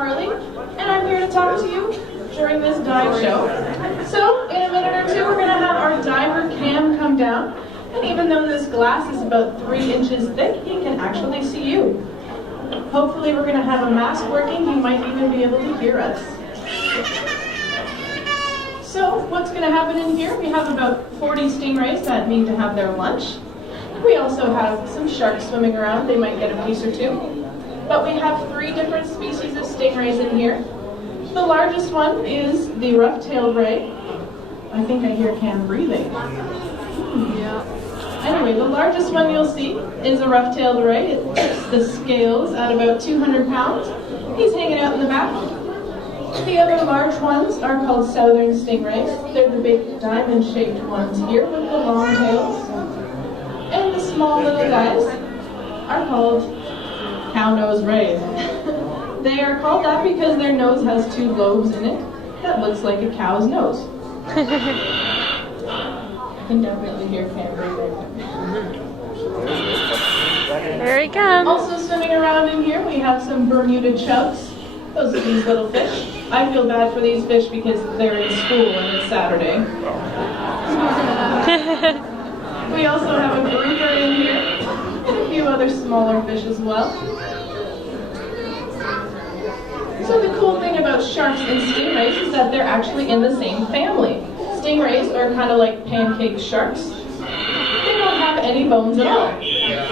Carly, and I'm here to talk to you during this dive show. So, in a minute or two, we're going to have our diver Cam come down, and even though this glass is about 3 inches thick, he can actually see you. Hopefully we're going to have a mask working, he might even be able to hear us. So, what's going to happen in here? We have about 40 stingrays that need to have their lunch. We also have some sharks swimming around, they might get a piece or two. But we have 3 different species of stingrays in here. The largest one is the rough-tailed ray. I think I hear Cam breathing. Yeah. Anyway, the largest one you'll see is a rough-tailed ray. It tips the scales at about 200 pounds. He's hanging out in the back. The other large ones are called southern stingrays. They're the big diamond-shaped ones here with the long tails. And the small little guys are called cow-nose rays. They are called that because their nose has 2 lobes in it that looks like a cow's nose. I can definitely hear Cam breathing. Here he comes. Also swimming around in here, we have some Bermuda chubs. Those are these little fish. I feel bad for these fish because they're in school and it's Saturday. We also have a grouper in here and a few other smaller fish as well. So the cool thing about sharks and stingrays is that they're actually in the same family. Stingrays are kind of like pancake sharks. They don't have any bones at all.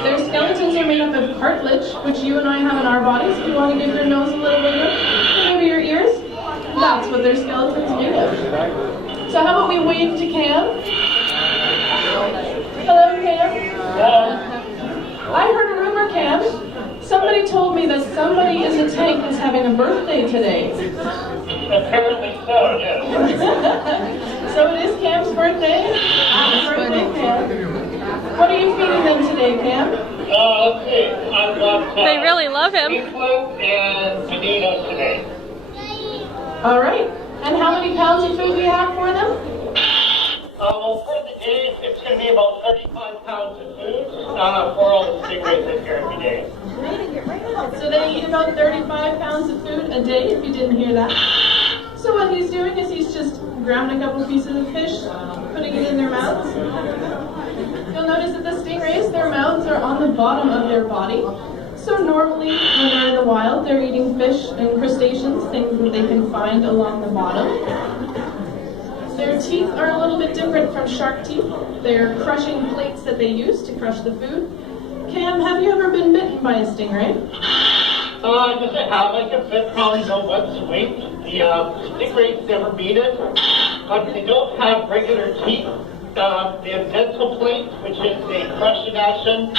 Their skeletons are made up of cartilage, which you and I have in our bodies. If you want to give your nose a little bit of, maybe your ears, that's what their skeleton's made of. So how about we wave to Cam? Hello, Cam. I heard a rumor, Cam. Somebody told me that somebody in the tank is having a birthday today. Apparently so, yes. So it is Cam's birthday. Happy birthday, Cam. What are you feeding them today, Cam? Let's see. I've got They really love him. beefloat and potatoes today. All right. And how many pounds of food do you have for them? Well, for the day, it's going to be about 35 pounds of food for all the stingrays in here every day. So they eat about 35 pounds of food a day, if you didn't hear that. So what he's doing is he's just grabbing a couple pieces of fish, putting it in their mouths. You'll notice that the stingrays, their mouths are on the bottom of their body. So normally, when they're in the wild, they're eating fish and crustaceans, things that they can find along the bottom. Their teeth are a little bit different from shark teeth. They're crushing plates that they use to crush the food. Cam, have you ever been bitten by a stingray? Yes, I have. I can fit probably no once a week. The stingrays never beat it, but they don't have regular teeth. They have dental plates, which is a crushing action.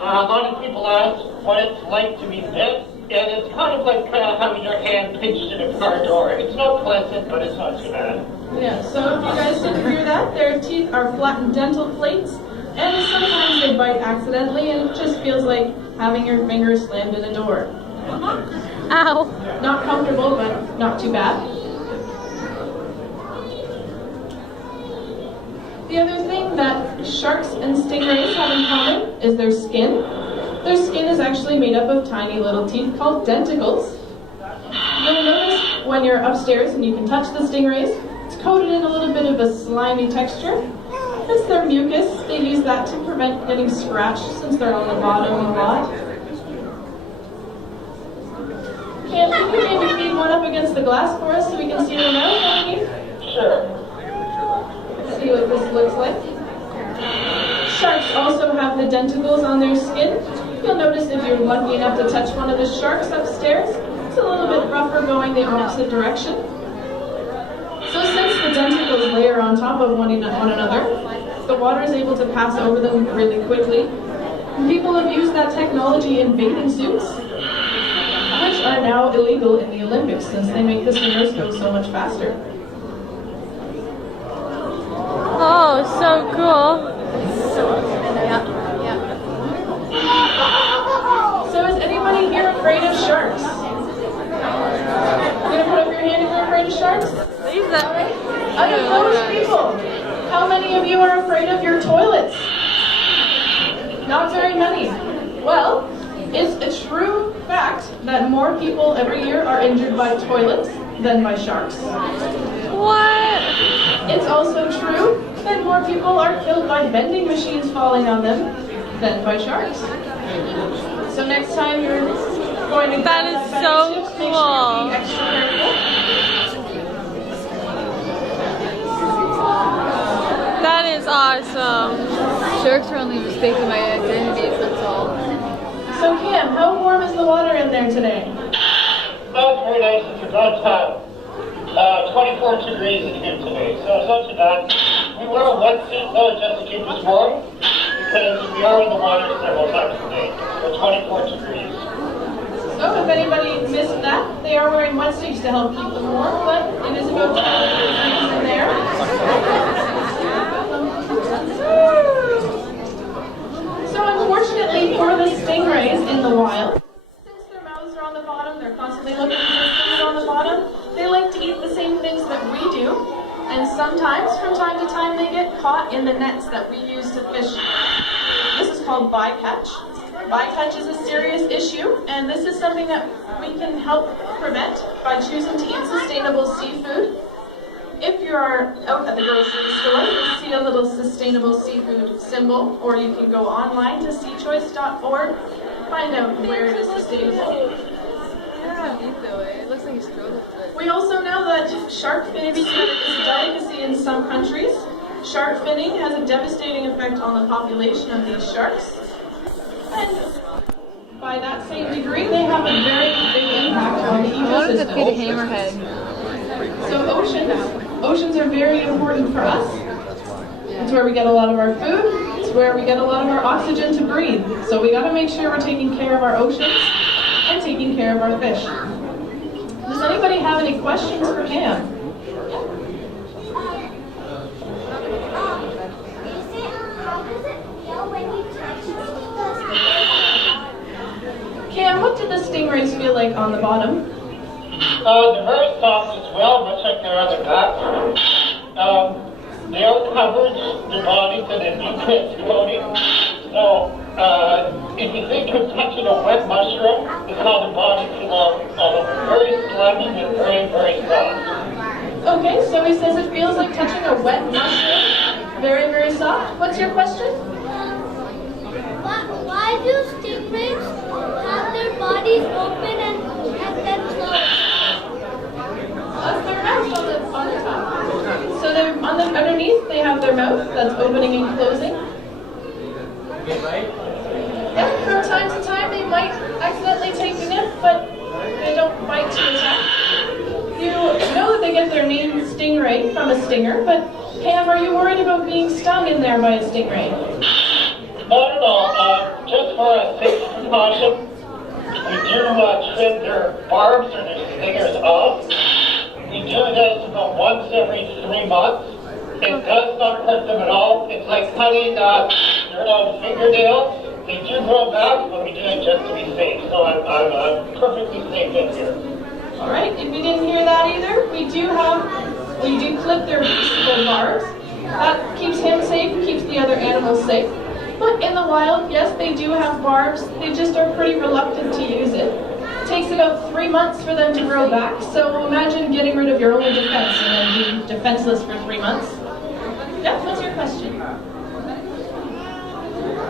A lot of people ask what it's like to be bit, and it's kind of like having your hand pinched in a car door. It's not pleasant, but it's not too bad. Yeah, so if you guys didn't hear that, their teeth are flattened dental plates, and sometimes they bite accidentally, and it just feels like having your finger slammed in a door. Ow. Not comfortable, but not too bad. The other thing that sharks and stingrays have in common is their skin. Their skin is actually made up of tiny little teeth called denticles. You'll notice when you're upstairs and you can touch the stingrays, it's coated in a little bit of a slimy texture. That's their mucus. They use that to prevent getting scratched since they're on the bottom a lot. Cam, can you maybe feed one up against the glass for us so we can see their mouth underneath? Sure. See what this looks like. Sharks also have the denticles on their skin. You'll notice if you're lucky enough to touch one of the sharks upstairs, it's a little bit rougher going the opposite direction. So since the denticles layer on top of one another, the water is able to pass over them really quickly. People have used that technology in bathing suits, which are now illegal in the Olympics since they make the swimmers go so much faster. Oh, so cool. So is anybody here afraid of sharks? You gonna put up your hand if you're afraid of sharks? Leesa. Out of those people, how many of you are afraid of your toilets? Not very many. Well, it's a true fact that more people every year are injured by toilets than by sharks. What? It's also true that more people are killed by vending machines falling on them than by sharks. So next time you're going to That grab is bag so of chips, make sure you're being cool. extra careful. That is awesome. Sharks are only mistaken my identity, that's all. So Cam, how warm is the water in there today? Well, it's very nice. It's about 24 degrees in here today, so it's not too bad. We wear a wetsuit though just to keep us warm because we are in the water several times a day. So 24 degrees. So if anybody missed that, they are wearing wetsuits to help keep them warm, but it is about 24 degrees in there. So unfortunately for the stingrays in the wild, since their mouths are on the bottom, they're constantly looking for food on the bottom, they like to eat the same things that we do, and sometimes, from time to time, they get caught in the nets that we use to fish. This is called bycatch. Bycatch is a serious issue, and this is something that we can help prevent by choosing to eat sustainable seafood. If you are out at the grocery store, you'll see a little sustainable seafood symbol, or you can go online to seachoice.org, find out where it is sustainable. It looks like a stroke. We also know that shark finning is a delicacy in some countries. Shark finning has a devastating effect on the population of these sharks. And by that same degree, they have a very big impact on the I wanted to feed a ecosystem. hammerhead. So oceans are very important for us. It's where we get a lot of our food. It's where we get a lot of our oxygen to breathe. So we got to make sure we're taking care of our oceans and taking care of our fish. Does anybody have any questions for Cam? Cam, what did the stingrays feel like on the bottom? They're very soft as well, much like their other backs. They are covered, their bodies, in a nutrient coating. So, if you think of touching a wet mushroom, it's how the body feels very slimy and very, very soft. Okay, so he says it feels like touching a wet mushroom. Very, very soft. What's your question? Why do stingrays have their bodies open and then closed? That's their mouth on the top. So they're underneath, they have their mouth that's opening and closing. Yeah, from time to time they might accidentally take a nip, but they don't bite to attack. You know that they get their name stingray from a stinger, but Pam, are you worried about being stung in there by a stingray? Not at all. Just for a safe precaution, we do trim their barbs or their stingers off. We do this about once every 3 months. It does not hurt them at all. It's like cutting their own fingernails. They do grow back, but we do it just to be safe. So I'm perfectly safe in here. All right, if you didn't hear that either, we do clip their reusable barbs. That keeps him safe, keeps the other animals safe. But in the wild, yes, they do have barbs. They just are pretty reluctant to use it. It takes about 3 months for them to grow back. So imagine getting rid of your only defense and then being defenseless for 3 months. Yeah, what's your question?